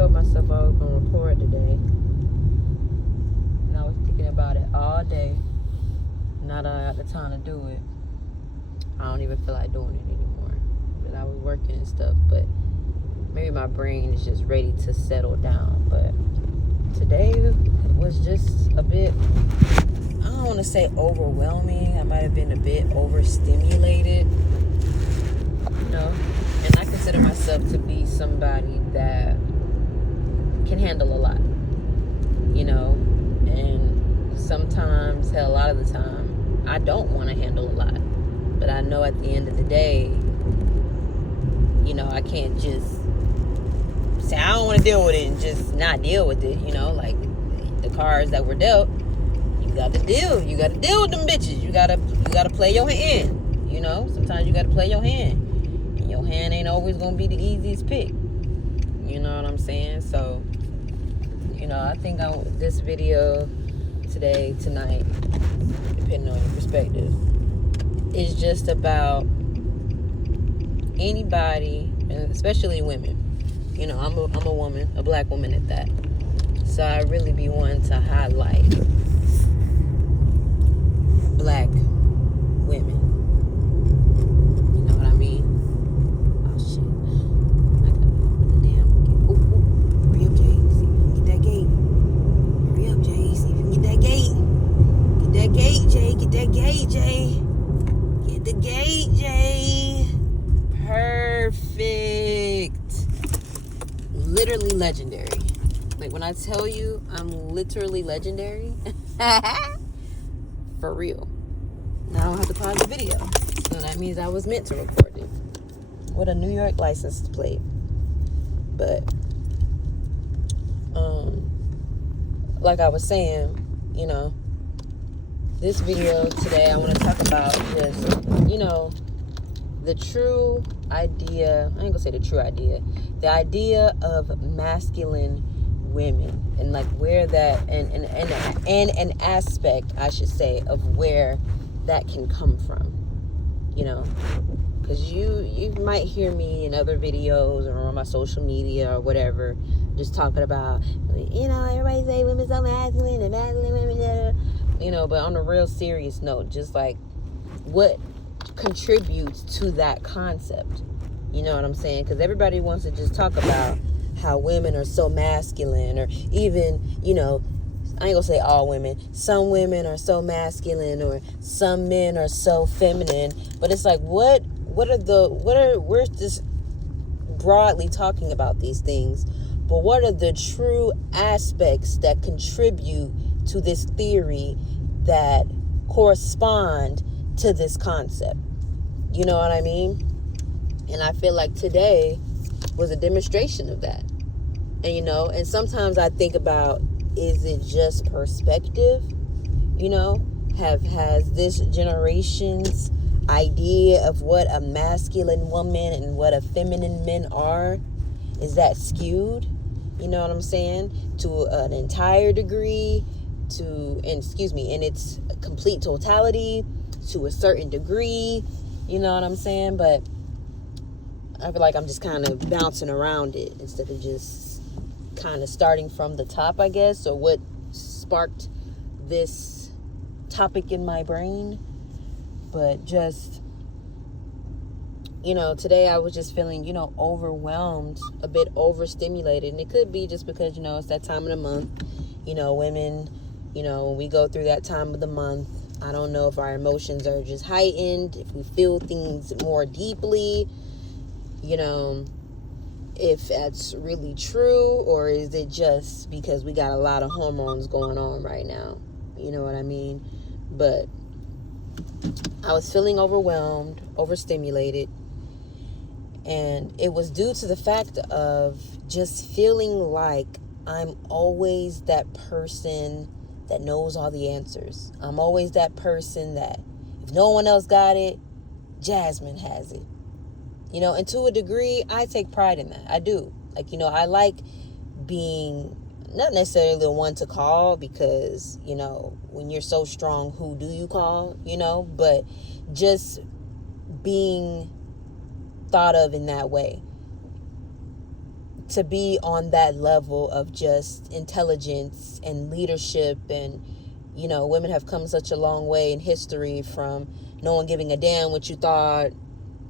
told myself I was going to record today. And I was thinking about it all day. Now that I got the time to do it, I don't even feel like doing it anymore. But I was working and stuff. But maybe my brain is just ready to settle down. But today was just a bit, I don't want to say overwhelming. I might have been a bit overstimulated. You know? And I consider myself to be somebody that can handle a lot, you know, and sometimes, hell, a lot of the time, I don't want to handle a lot, but I know at the end of the day, you know, I can't just say I don't want to deal with it and just not deal with it, you know, like the cards that were dealt, you got to deal with them bitches, you gotta play your hand, you know, sometimes you gotta play your hand, and your hand ain't always gonna be the easiest pick, you know what I'm saying? So, you know, I think this video tonight, depending on your perspective, is just about anybody, and especially women. You know, I'm a woman, a black woman at that. So I really be wanting to highlight black women. You know what I mean? Oh shit. I gotta open the damn gate. Ooh, hurry up, Jay. See if you can get that gate. Hurry up, Jay. See if you can get that gate. Get that gate, Jay. Get that gate, Jay. Get the gate, Jay. Perfect. Literally legendary. Like when I tell you I'm literally legendary, for real. Now I don't have to pause the video. So that means I was meant to record it. With a New York license plate. But, like I was saying, you know, this video today I want to talk about just, you know, the true idea, I ain't gonna say the true idea, the idea of masculine women and like where that, and an aspect, I should say, of where that can come from, you know, because you might hear me in other videos or on my social media or whatever, just talking about, you know, everybody say women so masculine and masculine women, you know, but on a real serious note, just like what contributes to that concept, you know what I'm saying? Because everybody wants to just talk about how women are so masculine, or even, you know, I ain't gonna say all women, some women are so masculine, or some men are so feminine, but it's like we're just broadly talking about these things, but what are the true aspects that contribute to this theory that correspond to this concept? You know what I mean? And I feel like today was a demonstration of that. And, you know, and sometimes I think about, is it just perspective? You know, has this generation's idea of what a masculine woman and what a feminine men are, is that skewed? You know what I'm saying? To an entire degree, in its complete totality, to a certain degree, you know what I'm saying? But I feel like I'm just kind of bouncing around it instead of just kind of starting from the top, I guess, or what sparked this topic in my brain. But just, you know, today I was just feeling, you know, overwhelmed, a bit overstimulated. And it could be just because, you know, it's that time of the month. You know, women, you know, when we go through that time of the month, I don't know if our emotions are just heightened, if we feel things more deeply, you know, if that's really true, or is it just because we got a lot of hormones going on right now? You know what I mean? But I was feeling overwhelmed, overstimulated, and it was due to the fact of just feeling like I'm always that person that knows all the answers. I'm always that person that if no one else got it, Jasmine has it. You know, and to a degree, I take pride in that. I do. Like, you know, I like being not necessarily the one to call, because, you know, when you're so strong, who do you call, you know? But just being thought of in that way. to be on that level of just intelligence and leadership. And, you know, women have come such a long way in history from no one giving a damn what you thought,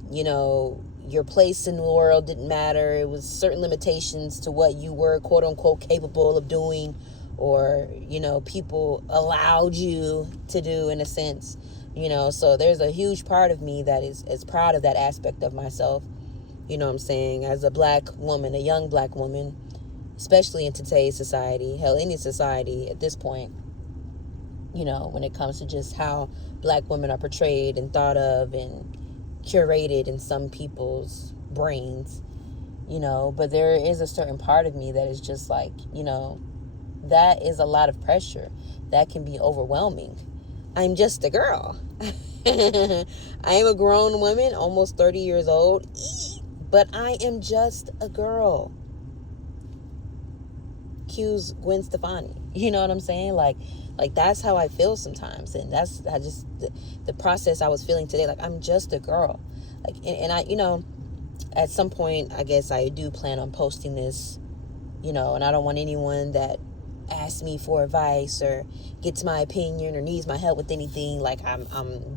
you know, your place in the world didn't matter. It was certain limitations to what you were, quote unquote, capable of doing, or, you know, people allowed you to do, in a sense, you know. So there's a huge part of me that is proud of that aspect of myself, you know what I'm saying, as a black woman, a young black woman, especially in today's society, hell, any society at this point, you know, when it comes to just how black women are portrayed and thought of and curated in some people's brains, you know. But there is a certain part of me that is just like, you know, that is a lot of pressure. That can be overwhelming. I'm just a girl. I am a grown woman, almost 30 years old, but I am just a girl. Cues Gwen Stefani. You know what I'm saying? Like that's how I feel sometimes. And that's the process I was feeling today. Like, I'm just a girl. Like, and I, you know, at some point, I guess I do plan on posting this, you know, and I don't want anyone that asks me for advice or gets my opinion or needs my help with anything, like I'm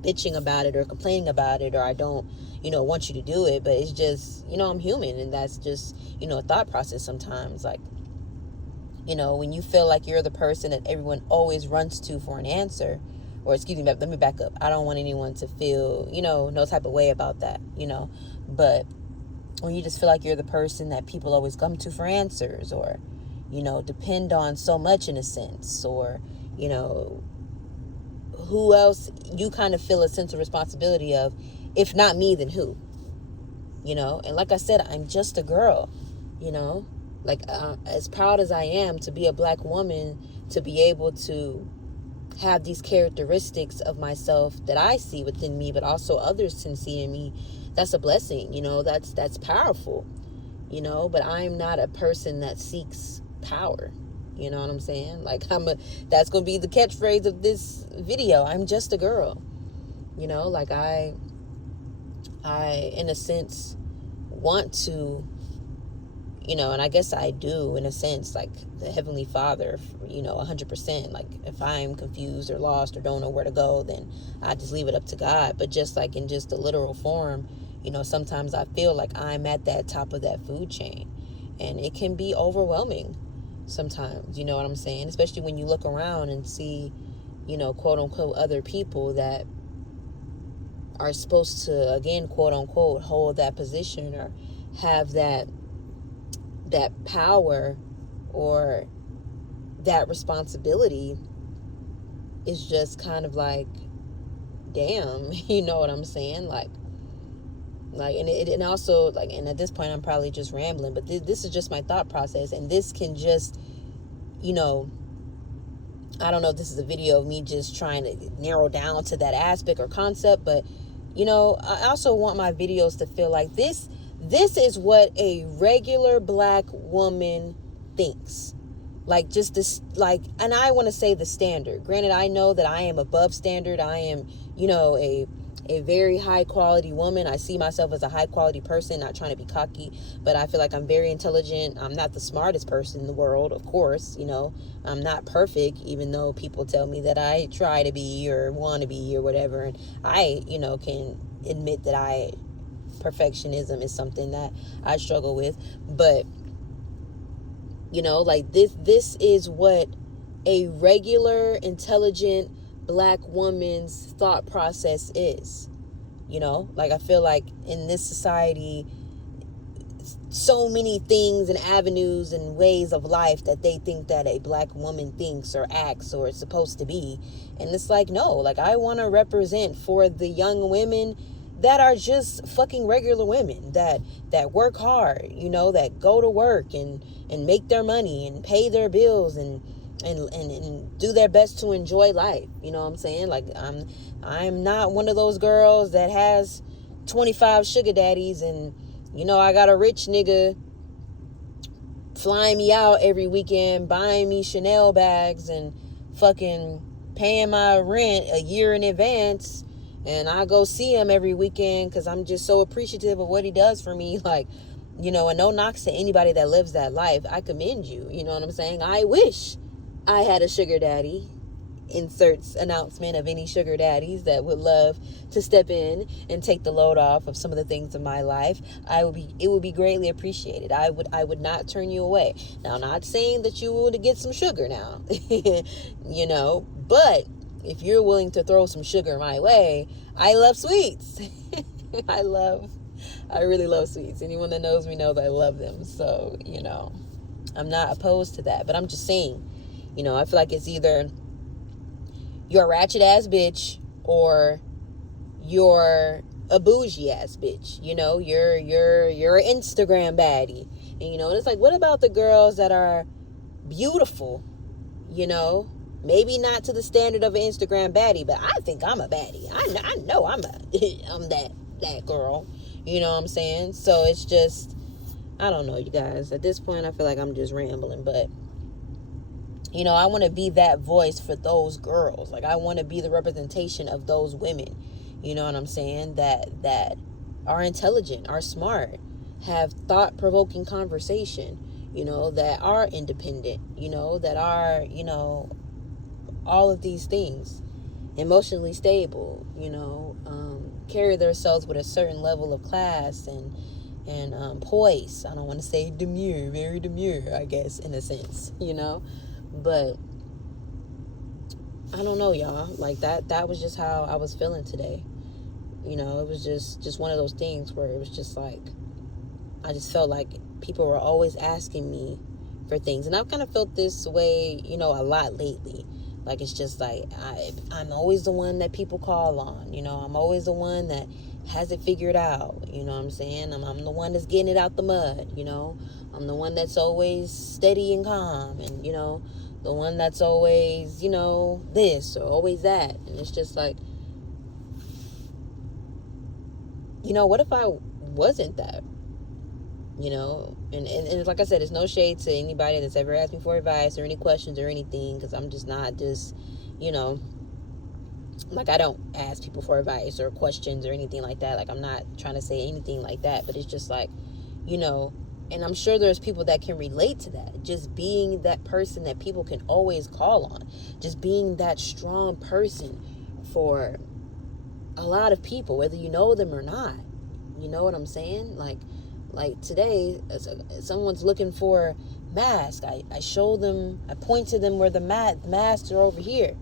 bitching about it or complaining about it, or I don't, you know, want you to do it. But it's just, you know, I'm human, and that's just, you know, a thought process sometimes. Like, you know, when you feel like you're the person that everyone always runs to for an answer, or excuse me, let me back up. I don't want anyone to feel, you know, no type of way about that, you know. But when you just feel like you're the person that people always come to for answers, or, you know, depend on so much in a sense, or, you know, who else you kind of feel a sense of responsibility of, if not me, then who, you know. And like I said, I'm just a girl, you know. Like, as proud as I am to be a black woman, to be able to have these characteristics of myself that I see within me, but also others can see in me, that's a blessing, you know. That's powerful, you know. But I'm not a person that seeks power, you know what I'm saying? Like, that's gonna be the catchphrase of this video. I'm just a girl, you know. Like, I in a sense want to, you know, and I guess I do, in a sense, like the Heavenly Father, you know, 100%. Like, if I'm confused or lost or don't know where to go, then I just leave it up to God. But just like in just a literal form, you know, sometimes I feel like I'm at that top of that food chain, and it can be overwhelming sometimes, you know what I'm saying? Especially when you look around and see, you know, quote unquote, other people that are supposed to, again, quote unquote, hold that position or have that power or that responsibility. Is just kind of like, damn, you know what I'm saying? Like, and also, like, and at this point I'm probably just rambling, but this is just my thought process, and this can just, you know, I don't know if this is a video of me just trying to narrow down to that aspect or concept, but, you know, I also want my videos to feel like this is what a regular black woman thinks. Like, just this, like, and I want to say the standard. Granted, I know that I am above standard. I am, you know, a very high quality woman. I see myself as a high quality person, not trying to be cocky, but I feel like I'm very intelligent. I'm not the smartest person in the world, of course, you know. I'm not perfect, even though people tell me that I try to be or want to be or whatever. And I, you know, can admit that perfectionism is something that I struggle with. But, you know, like, this is what a regular, intelligent black woman's thought process is, you know. Like, I feel like in this society, so many things and avenues and ways of life that they think that a black woman thinks or acts or is supposed to be. And it's like, no, like, I want to represent for the young women that are just fucking regular women that work hard, you know, that go to work and make their money and pay their bills and do their best to enjoy life. You know what I'm saying? Like, I'm not one of those girls that has 25 sugar daddies and, you know, I got a rich nigga flying me out every weekend, buying me Chanel bags and fucking paying my rent a year in advance, and I go see him every weekend because I'm just so appreciative of what he does for me. Like, You know, and no knocks to anybody that lives that life. I commend you. You know what I'm saying? I wish I had a sugar daddy. Inserts announcement of any sugar daddies that would love to step in and take the load off of some of the things in my life. It would be greatly appreciated. I would not turn you away. Now, not saying that you would get some sugar now, you know, but if you're willing to throw some sugar my way, I love sweets. I really love sweets. Anyone that knows me knows I love them. So, you know, I'm not opposed to that, but I'm just saying, you know, I feel like it's either you're a ratchet ass bitch or you're a bougie ass bitch. You know, you're an Instagram baddie. And you know, it's like, what about the girls that are beautiful? You know, maybe not to the standard of an Instagram baddie, but I think I'm a baddie. I know I'm that girl. You know what I'm saying? So it's just, I don't know, you guys. At this point, I feel like I'm just rambling, but you know, I want to be that voice for those girls. Like, I want to be the representation of those women. You know what I'm saying? That are intelligent, are smart, have thought-provoking conversation, you know, that are independent, you know, that are, you know, all of these things. Emotionally stable, you know, carry themselves with a certain level of class and poise. I don't want to say demure, very demure, I guess, in a sense, you know. But I don't know, y'all. Like, that was just how I was feeling today. You know, it was just one of those things where it was just like, I just felt like people were always asking me for things. And I've kind of felt this way, you know, a lot lately. Like, it's just like, I'm always the one that people call on. You know, I'm always the one that has it figured out. You know what I'm saying? I'm the one that's getting it out the mud, you know. I'm the one that's always steady and calm, and, you know, the one that's always, you know, this or always that. And it's just like, you know, what if I wasn't that? You know, and like I said, it's no shade to anybody that's ever asked me for advice or any questions or anything, because I'm just not just, you know, like, I don't ask people for advice or questions or anything like that. Like, I'm not trying to say anything like that, but it's just like, you know, and I'm sure there's people that can relate to that. Just being that person that people can always call on. Just being that strong person for a lot of people, whether you know them or not. You know what I'm saying? Like today, someone's looking for masks. I show them, I point to them where the masks are over here.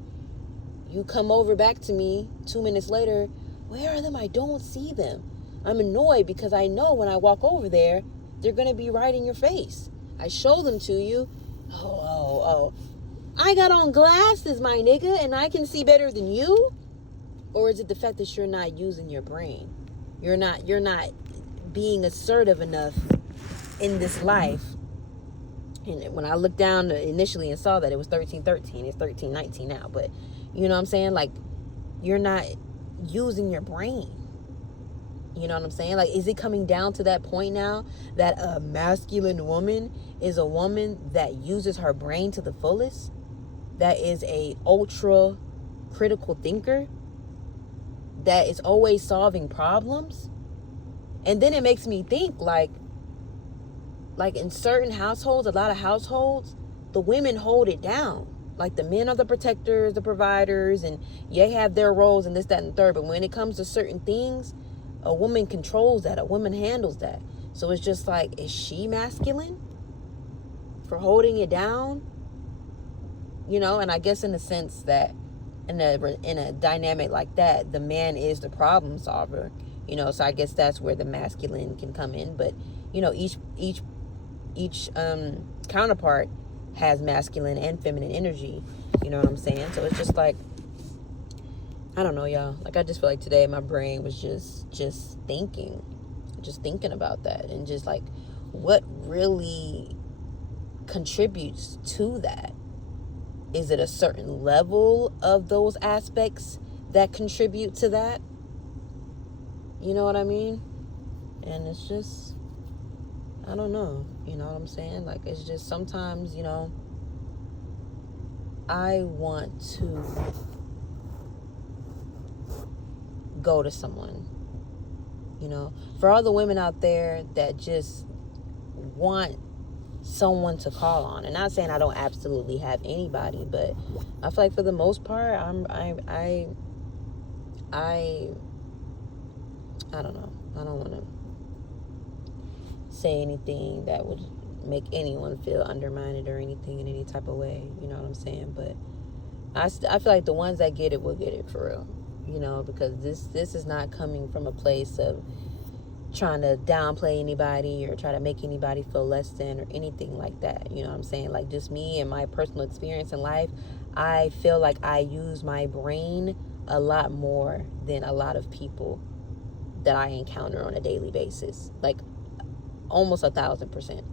You come over back to me 2 minutes later, where are them? I don't see them. I'm annoyed because I know when I walk over there, they're going to be right in your face. I show them to you. Oh. I got on glasses, my nigga, and I can see better than you? Or is it the fact that you're not using your brain? You're not being assertive enough in this life. And when I looked down initially and saw that it was 1313, it's 1319 now, but you know what I'm saying? Like, you're not using your brain. You know what I'm saying? Like, is it coming down to that point now that a masculine woman is a woman that uses her brain to the fullest? That is a ultra critical thinker? That is always solving problems? And then it makes me think, like in certain households, a lot of households, the women hold it down. Like, the men are the protectors, the providers, and they have their roles and this, that, and the third. But when it comes to certain things, a woman controls that. A woman handles that. So it's just like, is she masculine for holding it down? You know, and I guess in a sense that in a dynamic like that, the man is the problem solver. You know, so I guess that's where the masculine can come in. But, you know, each counterpart has masculine and feminine energy. You know what I'm saying? So it's just like, I don't know, y'all. Like, I just feel like today my brain was just thinking about that, and just like, what really contributes to that? Is it a certain level of those aspects that contribute to that? You know what I mean? And it's just, I don't know. You know what I'm saying? Like, it's just sometimes, you know, I want to go to someone, you know, for all the women out there that just want someone to call on. And not saying I don't absolutely have anybody, but I feel like for the most part, I don't know. I don't want to say anything that would make anyone feel undermined or anything in any type of way. You know what I'm saying? But I feel like the ones that get it will get it for real. You know, because this is not coming from a place of trying to downplay anybody or try to make anybody feel less than or anything like that. You know what I'm saying? Like, just me and my personal experience in life, I feel like I use my brain a lot more than a lot of people that I encounter on a daily basis. Like, almost 1,000%.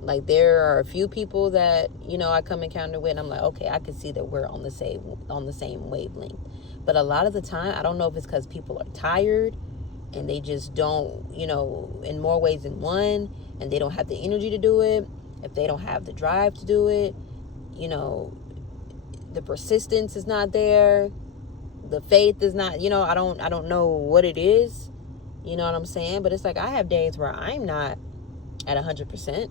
Like, there are a few people that, you know, I come encounter with, and I'm like, okay, I can see that we're on the same wavelength. But a lot of the time, I don't know if it's because people are tired and they just don't, you know, in more ways than one, and they don't have the energy to do it, if they don't have the drive to do it, you know, the persistence is not there, the faith is not, you know, I don't know what it is, you know what I'm saying? But it's like, I have days where I'm not at 100%.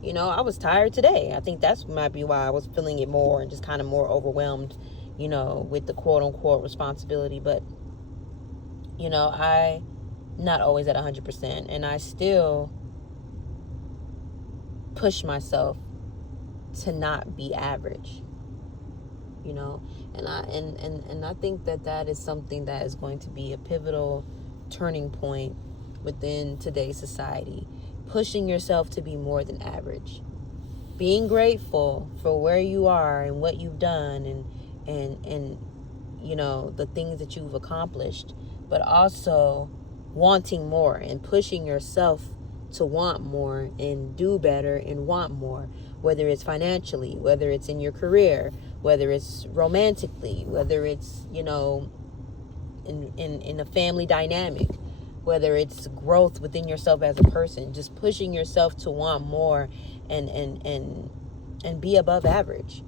You know, I was tired today. I think that's might be why I was feeling it more and just kind of more overwhelmed, you know, with the quote unquote responsibility. But, you know, I not always at 100%, and I still push myself to not be average, you know, and I think that is something that is going to be a pivotal turning point within today's society. Pushing yourself to be more than average, being grateful for where you are and what you've done and you know, the things that you've accomplished, but also wanting more and pushing yourself to want more and do better and want more, whether it's financially, whether it's in your career, whether it's romantically, whether it's, you know, in a family dynamic, whether it's growth within yourself as a person, just pushing yourself to want more and be above average.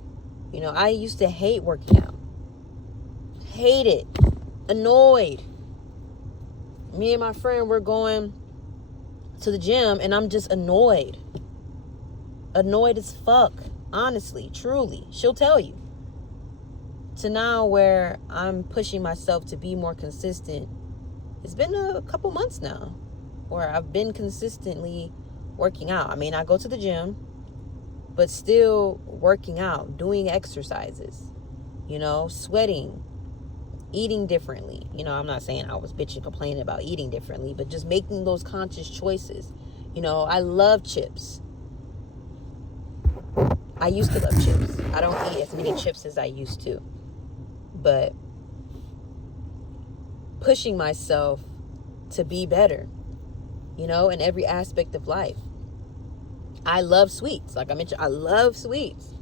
You know, I used to hate working out. Hate it. Annoyed. Me and my friend were going to the gym and I'm just annoyed. Annoyed as fuck. Honestly, truly. She'll tell you. To now where I'm pushing myself to be more consistent. It's been a couple months now where I've been consistently working out. I mean, I go to the gym, but still working out, doing exercises, you know, sweating, eating differently. You know, I'm not saying I was bitching, complaining about eating differently, but just making those conscious choices. You know, I love chips. I used to love chips. I don't eat as many chips as I used to. But pushing myself to be better, you know, in every aspect of life. I love sweets. Like I mentioned, I love sweets.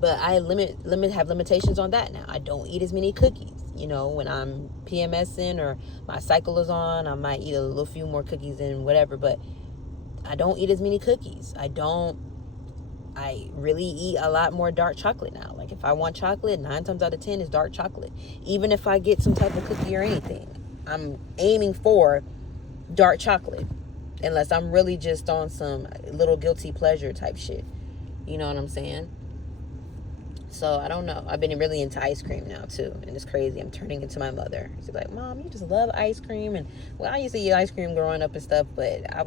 But I have limitations on that now. I don't eat as many cookies. You know, when I'm PMSing or my cycle is on, I might eat a little few more cookies and whatever, but I don't eat as many cookies. I really eat a lot more dark chocolate now. Like if I want chocolate, 9 times out of 10 is dark chocolate. Even if I get some type of cookie or anything, I'm aiming for dark chocolate. Unless I'm really just on some little guilty pleasure type shit. You know what I'm saying? So I don't know. I've been really into ice cream now too. And it's crazy. I'm turning into my mother. She's like, Mom, you just love ice cream. And well, I used to eat ice cream growing up and stuff, but I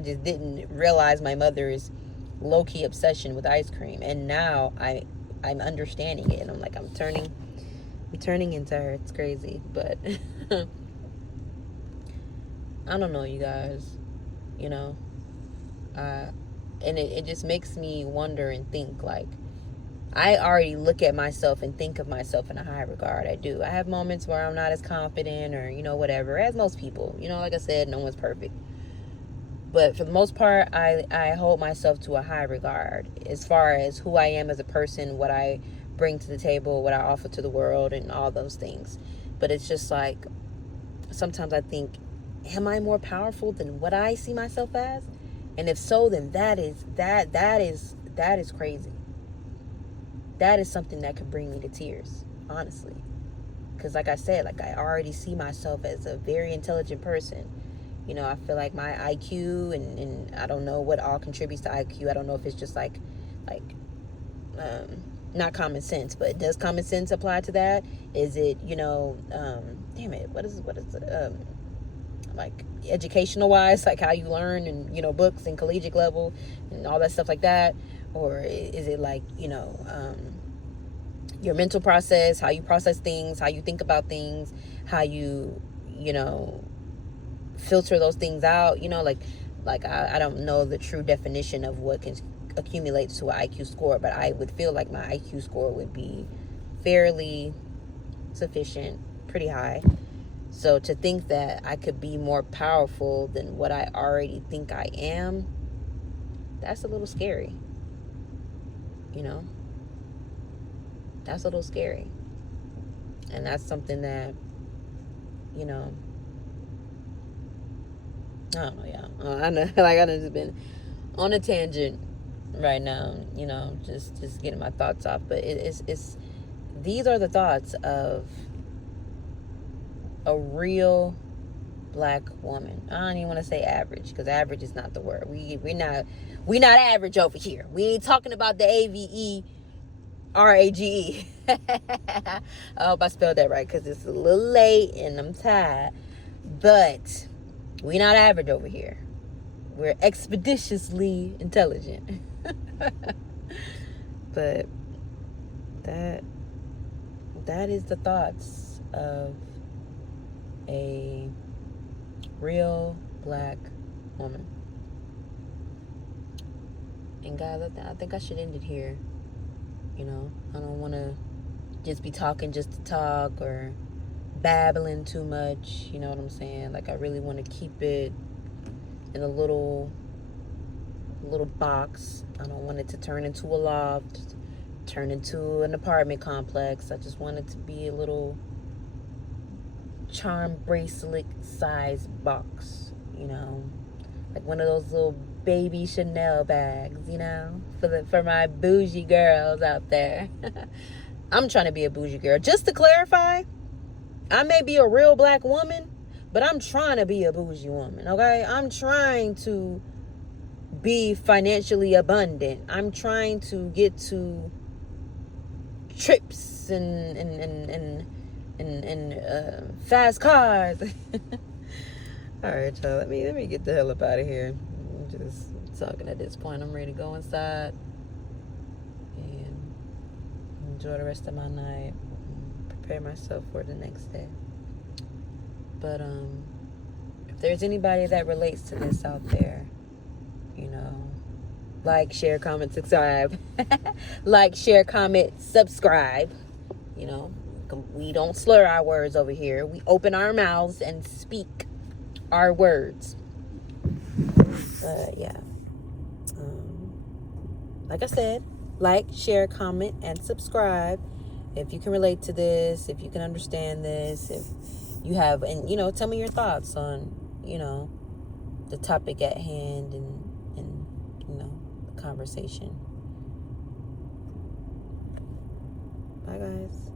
just didn't realize my mother's low-key obsession with ice cream. And now I'm understanding it. And I'm like, I'm turning into her. It's crazy. But I don't know, you guys. You know. And it just makes me wonder and think, like, I already look at myself and think of myself in a high regard. I do. I have moments where I'm not as confident or, you know, whatever, as most people. You know, like I said, no one's perfect. But for the most part, I hold myself to a high regard as far as who I am as a person, what I bring to the table, what I offer to the world, and all those things. But it's just like, sometimes I think, am I more powerful than what I see myself as? And if so, then that is crazy. That is something that could bring me to tears, honestly. Because like I said, like I already see myself as a very intelligent person. You know, I feel like my IQ, and I don't know what all contributes to IQ. I don't know if it's just like not common sense, but does common sense apply to that? Is it, you know, damn it, what is like educational wise, like how you learn and, you know, books and collegiate level and all that stuff like that? Or is it like, you know, your mental process, how you process things, how you think about things, how you know, filter those things out, you know, like I don't know the true definition of what can accumulate to an IQ score, but I would feel like my IQ score would be fairly sufficient, pretty high. So to think that I could be more powerful than what I already think I am, that's a little scary. You know, that's a little scary. And that's something that, you know, I don't know, y'all. I know, like, I done just been on a tangent right now, you know, just getting my thoughts off. But it's these are the thoughts of a real black woman. I don't even want to say average, because average is not the word. We're not average over here. We ain't talking about the AVERAGE. I hope I spelled that right, because it's a little late and I'm tired. But we not average over here. We're expeditiously intelligent. But that is the thoughts of a real black woman. And guys, I think I should end it here. You know, I don't want to just be talking just to talk or babbling too much. You know what I'm saying? Like, I really want to keep it in a little box. I don't want it to turn into a loft, turn into an apartment complex. I just want it to be a little charm bracelet size box, you know, like one of those little baby Chanel bags, you know, for my bougie girls out there. I'm trying to be a bougie girl. Just to clarify, I may be a real black woman, but I'm trying to be a bougie woman, okay? I'm trying to be financially abundant. I'm trying to get to trips and fast cars. All right, y'all. Let me get the hell up out of here. I'm just talking at this point. I'm ready to go inside and enjoy the rest of my night. Prepare myself for the next day. But if there's anybody that relates to this out there, you know, like, share, comment, subscribe. Like, share, comment, subscribe. You know, we don't slur our words over here. We open our mouths and speak our words. Yeah. Like I said, like, share, comment, and subscribe. If you can relate to this, if you can understand this, if you have, and, you know, tell me your thoughts on, you know, the topic at hand and you know, the conversation. Bye, guys.